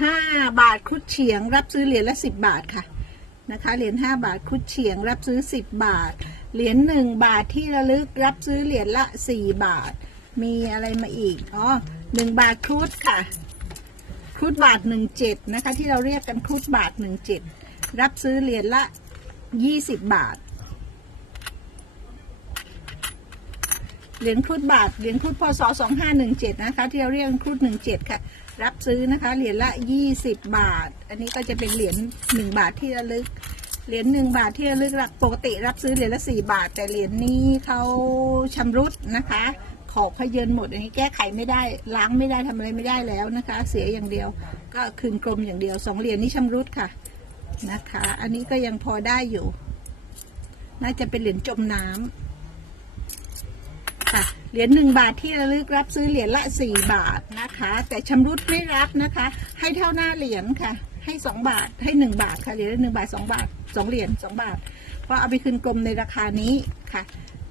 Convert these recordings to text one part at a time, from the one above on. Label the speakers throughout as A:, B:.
A: ห้าบาทครุดเฉียง รับซื้อเหรียญละสิบบาทค่ะนะคะเหรียญห้าบาทครุดเฉียง รับซื้อสิบบาท เหรียญหนึ่งบาทที่ระลึกรับซื้อเหรียญละสี่บาท มีอะไรมาอีกอ๋อหนึ่งบาทครุดค่ะครุฑบาทหนึ่งเจ็ดนะคะ ที่เราเรียกกันครุฑบาทหนึ่งเจ็ดรับซื้อเหรียญละยี่สิบบาท เหรียญครุฑบาทเหรียญครุฑพศสองห้าหนึ่งเจ็ดนะคะ ที่เราเรียกครุฑหนึ่งเจ็ดค่ะ รับซื้อนะคะ เหรียญละยี่สิบบาท อันนี้ก็จะเป็นเหรียญหนึ่งบาทที่ระลึก เหรียญหนึ่งบาทที่ระลึกรับปกติรับซื้อเหรียญละสี่บาท แต่เหรียญนี้เขาชำรุดนะคะ ขอบเขยินหมด อันนี้แก้ไขไม่ได้ ล้างไม่ได้ทำอะไรไม่ได้แล้วนะคะ เสียอย่างเดียว ก็คืนกลมอย่างเดียวสองเหรียญนี้ชำรุดค่ะนะคะ อันนี้ก็ยังพอได้อยู่ น่าจะเป็นเหรียญจมน้ำ ค่ะเหรียญหนึ่งบาทที่ระลึกรับซื้อเหรียญละสี่บาทนะคะ แต่ชำรุดไม่รับนะคะ ให้เท่าหน้าเหรียญค่ะ ให้สองบาทให้หนึ่งบาทค่ะเหรียญละหนึ่งบาทสองบาทสองเหรียญสองบาท เพราะเอาไปคืนกลมในราคานี้ค่ะ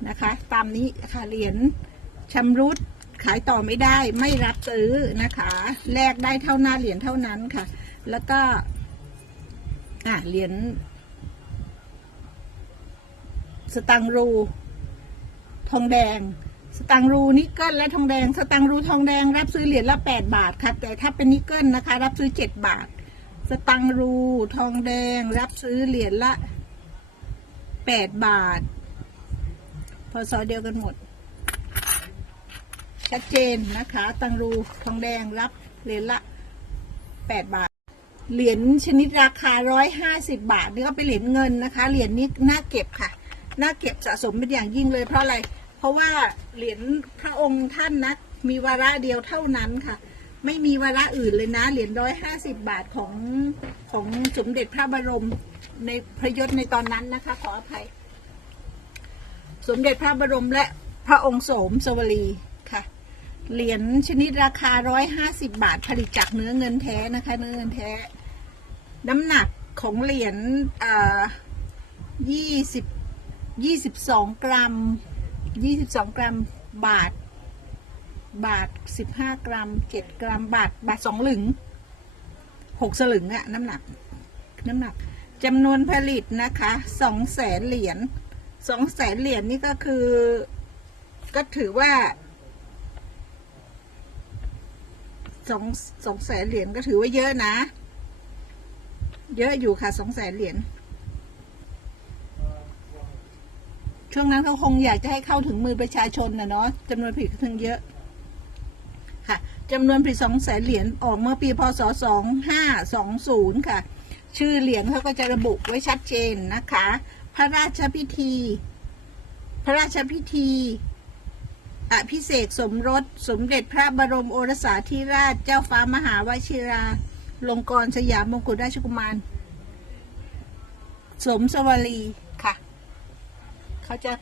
A: นะคะ ตามนี้ค่ะเหรียญชำรุดขายต่อไม่ได้ไม่รับซื้อนะคะแลกได้เท่าหน้าเหรียญเท่านั้นค่ะ แล้วก็อะเหรียญสตังรู ทองแดง สตังรูนิกเกิลและทองแดง สตังรูทองแดง รับซื้อเหรียญละแปดบาทค่ะแต่ถ้าเป็นนิกเกิลนะคะ รับซื้อเจ็ดบาท สตังรูทองแดง รับซื้อเหรียญละแปดบาท พอซอเดียวกันหมด ชัดเจนนะคะ ตังรูทองแดงรับเหรียญละแปดบาทเหรียญชนิดราคาร้อยห้าสิบาท นี่ก็เป็นเหรียญเงินนะคะ เหรียญนี้น่าเก็บค่ะ น่าเก็บสะสมเป็นอย่างยิ่งเลยเพราะอะไร เพราะว่าเหรียญพระองค์ท่านนะมีวาระเดียวเท่านั้นค่ะ ไม่มีวาระอื่นเลยนะ เหรียญร้อยห้าสิบบาทของของสมเด็จพระบรมในพระยศในตอนนั้นนะคะ ขออภัย สมเด็จพระบรมและพระองค์โสมสวลีค่ะ เหรียญชนิดราคาร้อยห้าสิบาทผลิตจากเนื้อเงินแท้นะคะ เนื้อเงินแท้ น้ำหนักของเหรียญยี่สิบยี่สิบสองกรัม ยี่สิบสองกรัมบาท บาทสิบห้ากรัมเจ็ดกรัม บาท บาทสองหลึงหกสลึงอะน้ำหนัก น้ำหนักจำนวนผลิตนะคะสองแสนเหรียญสองแสนเหรียญนี่ก็คือ ก็ถือว่าสองสองแสนเหรียญก็ถือว่าเยอะนะ เยอะอยู่ค่ะสองแสนเหรียญ ช่วงนั้นเขาคงอยากจะให้เข้าถึงมือประชาชนนะเนาะจำนวนผลิตก็ถึงเยอะค่ะจำนวนผลิตสองแสนเหรียญออกเมื่อปีพศสองห้าสองศูนย์ค่ะ ชื่อเหรียญเขาก็จะระบุไว้ชัดเจนนะคะ พระราชพิธี พระราชพิธีอภิเษกสมรส สมเด็จพระบรมโอรสาธิราชเจ้าฟ้ามหาวชิรา ลงกรณ์สยามมงกุฎราชกุมาร สมสวลี เขาจะ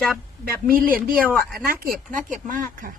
A: จะแบบมีเหรียญเดียวอะน่าเก็บน่าเก็บมากค่ะ